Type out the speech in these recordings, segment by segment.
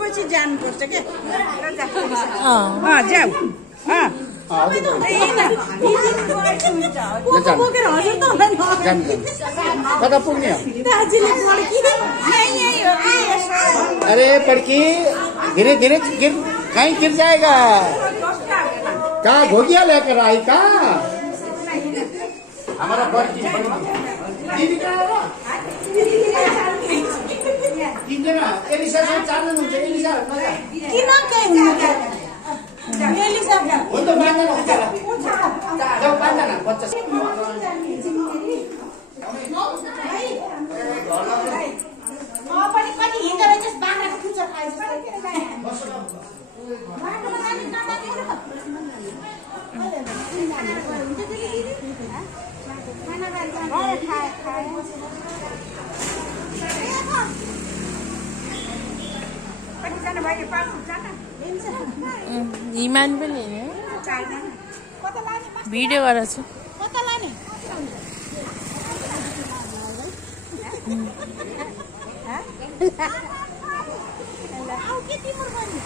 पछि जानुपर्छ के जाऊ कता पुग्ने अरे पड़की धीरे धीरे गिर कहीं गिर जाएगा कहाँ घोगिया लेकर आई कहाँ हमारा पड़की दीदी कहाँ किनजना एलिसा से चार्जन हुन्छ एलिसा किन के एलिसा हो त मान्दैन हुन्छ जाऊ पाँचजना बच्चा पनि कति हिँडेर चाहिँ बाख्राको पुच्छर खाएछ इमान पनि भिडियो गरेको छु कता लाने आउ के तिम्रो पनि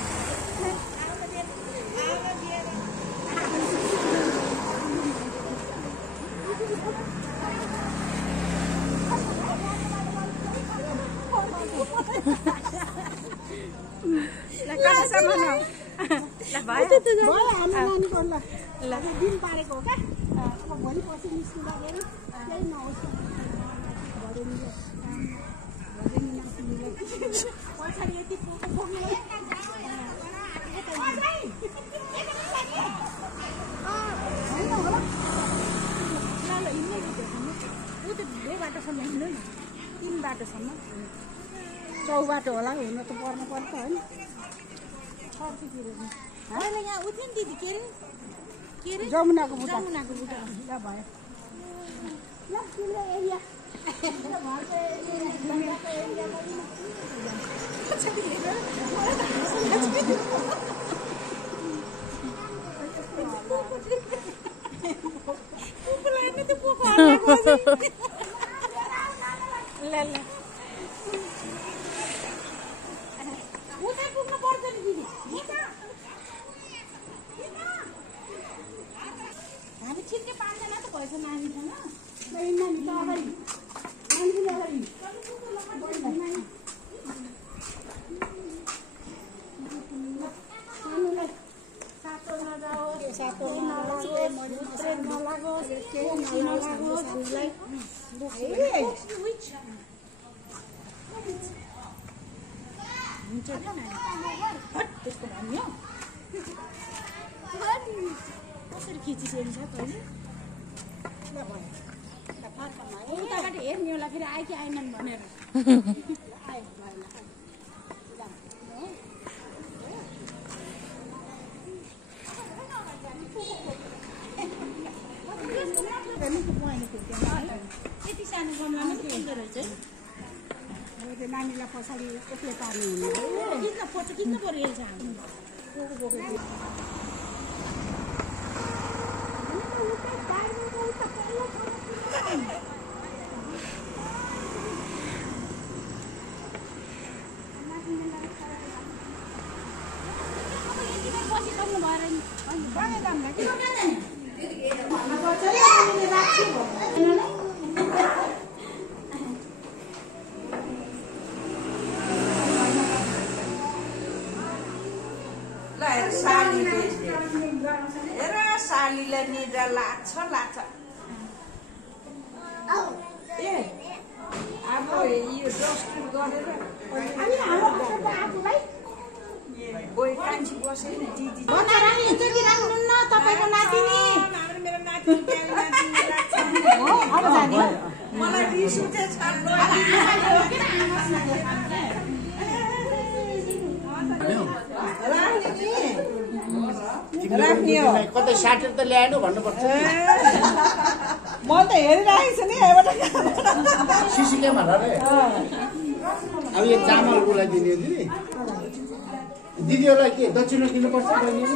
दिन पारेको हो क्या भोलि पछि निस्कु लगेर केही नहोस् पछाडि यति बोक्नु ऊ त दुई बाटोसम्म हिँड्नु न 3 बाटोसम्म 4 बाटो होला हुन त पर्नु पर्छ होइन होइन यहाँ उठ्यो नि दिदी के अरे जमुनाको बुटा ल भयो ल तिम्रो एरिया उता पुग्नु पर्छ नि दिदी हामी ठिकै 5 जना त भएछ नानीसँग नानी त अगाडि नानीले अगाडि कसरी खिचिसकेको छ कहिले ल भयो उताबाट हेर्ने होला फेरि आयो कि आएनन् भनेर आयो यति सानो गमलामा किन्दो रहेछ नानीलाई पछाडि एक्लै पार्नु हुने किन फोटो किन्न पर्यो सालीलाई निद्रा लाग्छ ए अब यो डस्टबिन गरेर ओइ कान्छी बसे नि दिदी बनारानी त्यति राख्नु न तपाईको नातिनी मेरो नातिनी क्याले नातिनी लाग्छ हो अब जानी मलाई रिस उठे छ राख्ने हो। कतै साटेर त ल्याएन भन्नुपर्छ। म त हेरिरहेको छु नि यहाँबाट सिसी क्यामेरा रे। अब यो चामलको लागि दिने दिदी दिदीहरूलाई के दक्षिणा दिनुपर्छ बहिनीले?